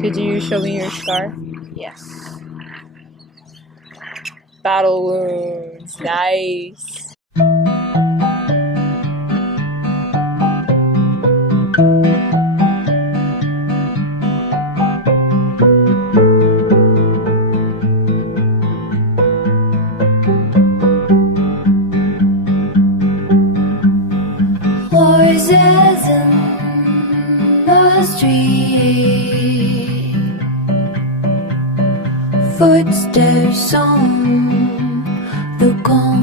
Could you show me your scar? Yes. Battle wounds. Nice. Voices in the street, footsteps on the concrete.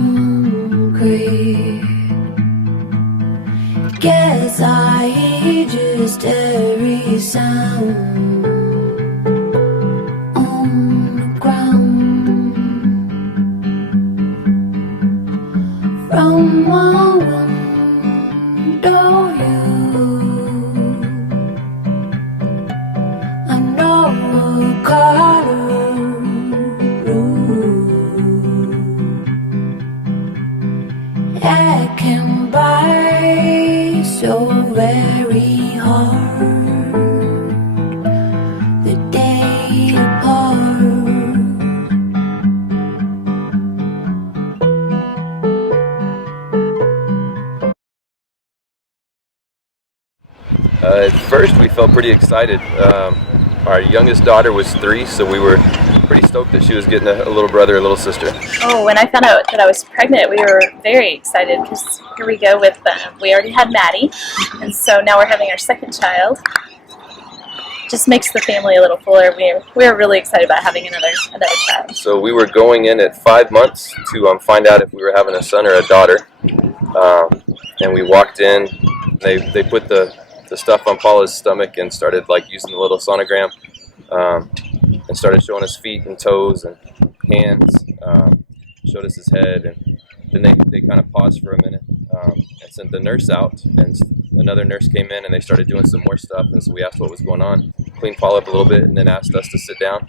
Guess I hear just every sound on the ground. From my window I know a color blue. I can bite so very hard the day apart. At first we felt pretty excited. Our youngest daughter was 3, so we were pretty stoked that she was getting a little brother, a little sister. Oh, when I found out that I was pregnant, we were very excited because here we go with, we already had Maddie, and so now we're having our second child. Just makes the family a little fuller. We're really excited about having another child. So we were going in at 5 months to find out if we were having a son or a daughter. And we walked in, they put the stuff on Paula's stomach and started like using the little sonogram, and started showing us feet and toes and hands, showed us his head, and then they kind of paused for a minute and sent the nurse out, and another nurse came in and they started doing some more stuff, and so we asked what was going on, cleaned Paula up a little bit, and then asked us to sit down,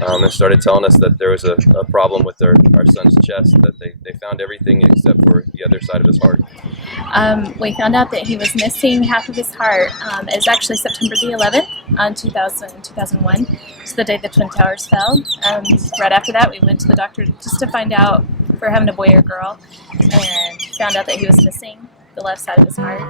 and started telling us that there was a problem with our son's chest, that they found everything except for the other side of his heart. We found out that he was missing half of his heart. It was actually September the 11th, 2001. It's the day the Twin Towers fell. Right after that, we went to the doctor just to find out if we're having a boy or girl, and found out that he was missing the left side of his heart.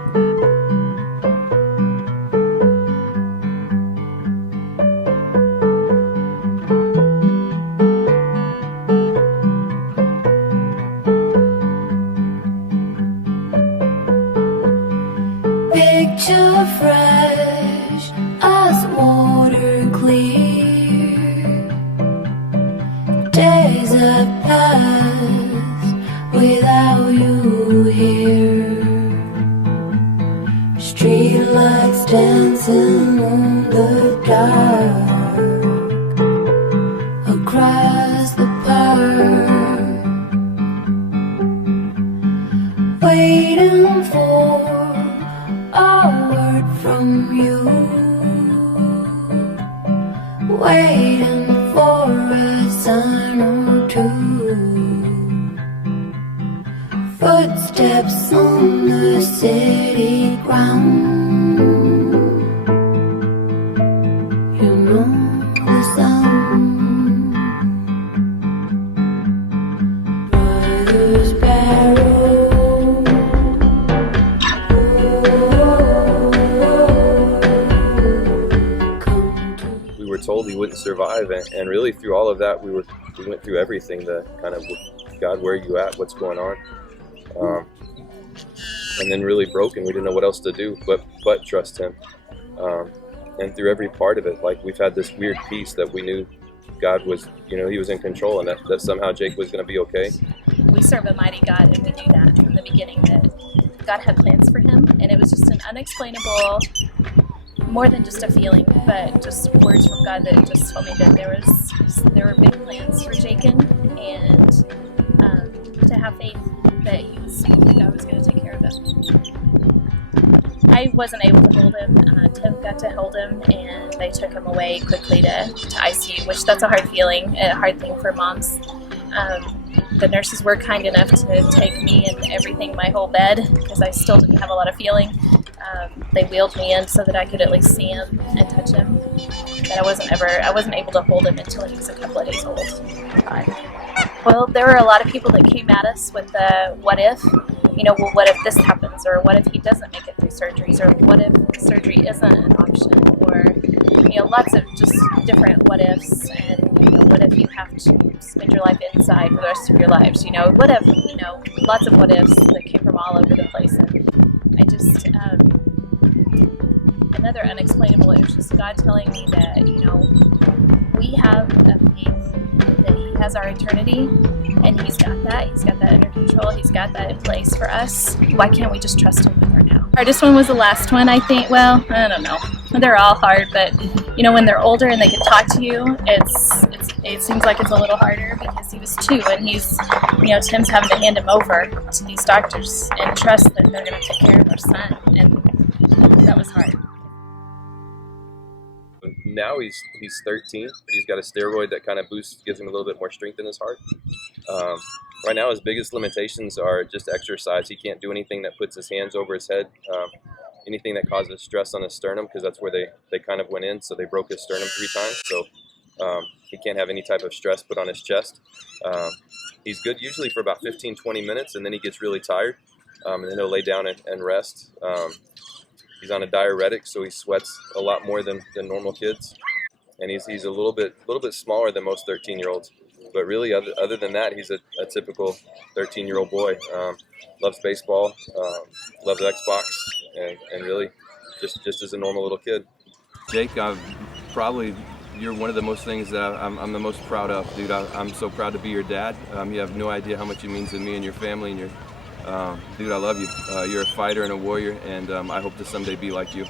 Picture fresh as water clear. Days have passed without you here. Streetlights dancing on the dark across the park, waiting for a word from you, waiting for a sign or two. Footsteps on the city ground, you know the sound. Brother Sparrow, We were told he wouldn't survive, and really through all of that we went through everything, the kind of, God, where are you at, what's going on, and then really broken. We didn't know what else to do but trust him, and through every part of it, like, we've had this weird peace that we knew God was, he was in control, and that somehow Jake was going to be okay. We serve a mighty God, and we knew that from the beginning, that God had plans for him, and it was just an unexplainable, more than just a feeling, but just words from God that just told me that there were big plans for Jaken, and to have faith that God was going to take care of him. I wasn't able to hold him. Tim got to hold him, and they took him away quickly to ICU, which that's a hard feeling, a hard thing for moms. The nurses were kind enough to take me and everything, my whole bed, because I still didn't have a lot of feeling. They wheeled me in so that I could at least see him and touch him. that I wasn't able to hold him until he was a couple of days old. Well, there were a lot of people that came at us with the what if, well, what if this happens, or what if he doesn't make it through surgeries, or what if surgery isn't an option, or lots of just different what ifs, and what if you have to spend your life inside for the rest of your lives, what if, lots of what ifs that came from all over the place. And I just another unexplainable, it was just God telling me that we have a faith that He has our eternity, and He's got that under control, He's got that in place for us. Why can't we just trust Him with our now? Hardest one was the last one, I think. Well, I don't know, they're all hard, but when they're older and they can talk to you, it seems like it's a little harder, because he was 2 and he's Tim's having to hand him over to these doctors and trust that they're going to take care of our son, and that was hard. Now he's 13, but he's got a steroid that kind of gives him a little bit more strength in his heart. Right now his biggest limitations are just exercise. He can't do anything that puts his hands over his head, anything that causes stress on his sternum, because that's where they kind of went in, so they broke his sternum 3 times, so he can't have any type of stress put on his chest. He's good usually for about 15-20 minutes, and then he gets really tired, and then he'll lay down and rest. He's on a diuretic, so he sweats a lot more than normal kids, and he's a little bit smaller than most 13-year-olds. But really, other than that, he's a typical 13-year-old boy. Loves baseball, loves Xbox, and really just is a normal little kid. Jake, you're one of the most things that I'm the most proud of, dude. I'm so proud to be your dad. You have no idea how much it means to me and your family, and dude, I love you. You're a fighter and a warrior, and I hope to someday be like you.